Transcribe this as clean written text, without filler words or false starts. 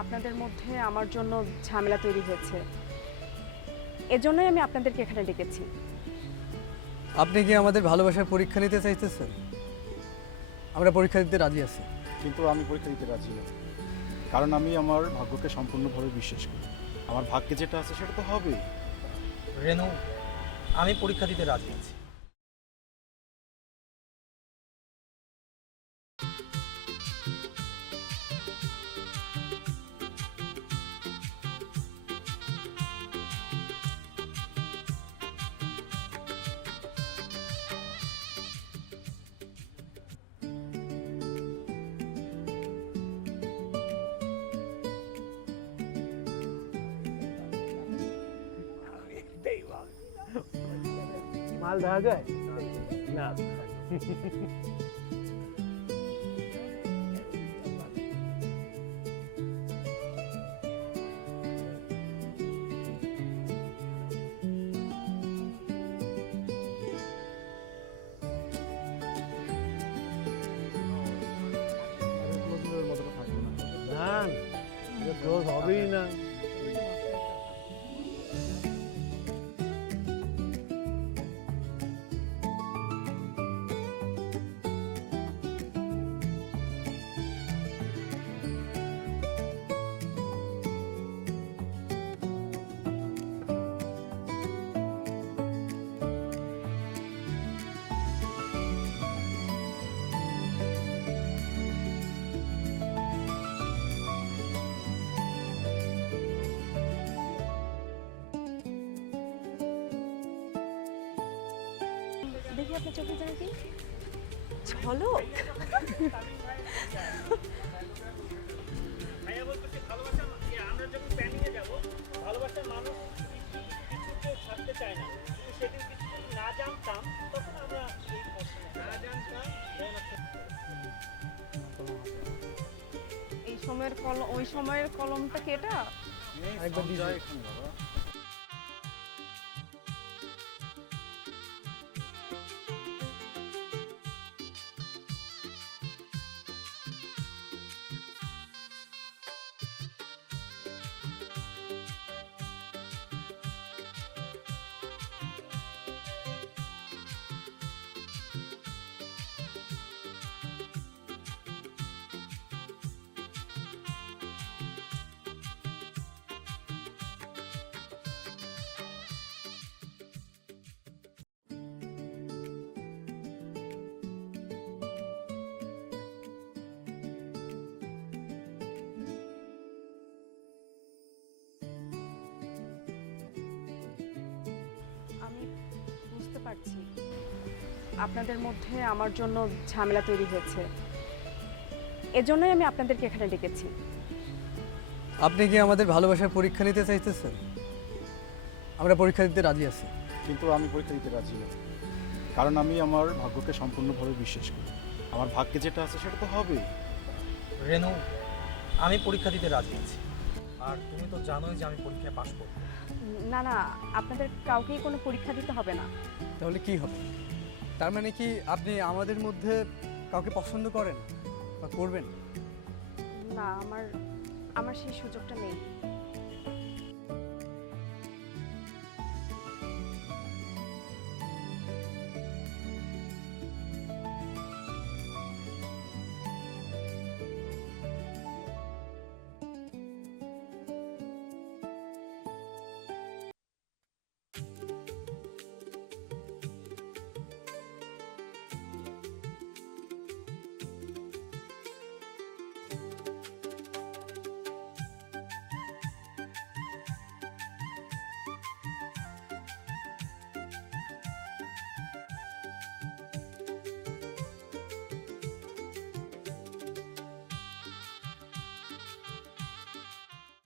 আপনাদের মধ্যে আমার জন্য ঝামেলা তৈরি হয়েছে, এজন্যই আমি আপনাদেরকে এখানে ডেকেছি। আপনি কি আমাদের ভালোবাসার পরীক্ষা নিতে চাইতেছেন? আমরা পরীক্ষা দিতে রাজি আছি। কিন্তু আমি পরীক্ষা দিতে রাজি না, কারণ আমি আমার ভাগ্যকে সম্পূর্ণভাবে বিশ্বাস করি। আমার ভাগ্যে যেটা আছে সেটা তো হবেই। রেনু, আমি পরীক্ষা দিতে রাজি আছি। মাল দেখা যায় না। না ক্লোজ হবেই না। দেখি আপনার চোখে যেন কি ঝলক। আমরা যখন প্ল্যানিংয়ে যাব, ভালোবাসার মানুষ কিছুতে ছাড়তে চায় না। কিন্তু সেদিন কিছু না জানতাম, তখন আমরা এই না জানতাম। এই সময়ের কলম, ওই সময়ের কলমটা কি এটা? একবার দিয়ে যায় এখানে বাবা। আমি বুঝতে পারছি আপনাদের মধ্যে আমার জন্য ঝামেলা তৈরি হয়েছে, এজন্যই আমি আপনাদেরকে এখানে ডেকেছি। আপনি কি আমাদের ভালোবাসার পরীক্ষা নিতে চাইতেছেন? আমরা পরীক্ষা দিতে রাজি আছি। কিন্তু আমি পরীক্ষা দিতে রাজি না, কারণ আমি আমার ভাগ্যকে সম্পূর্ণভাবে বিশ্বাস করি। আমার ভাগ্যে যেটা আছে সেটা তো হবেই। রেনু, আমি পরীক্ষা দিতে রাজি আছি। আর তুমি তো জানোই যে আমি পরীক্ষায় পাশ করব। না না, আপনাদের কাউকেই কোনো পরীক্ষা দিতে হবে না। তাহলে কি হবে? তার মানে কি আপনি আমাদের মধ্যে কাউকে পছন্দ করেন বা করবেন? না, আমার আমার সেই সুযোগটা নেই।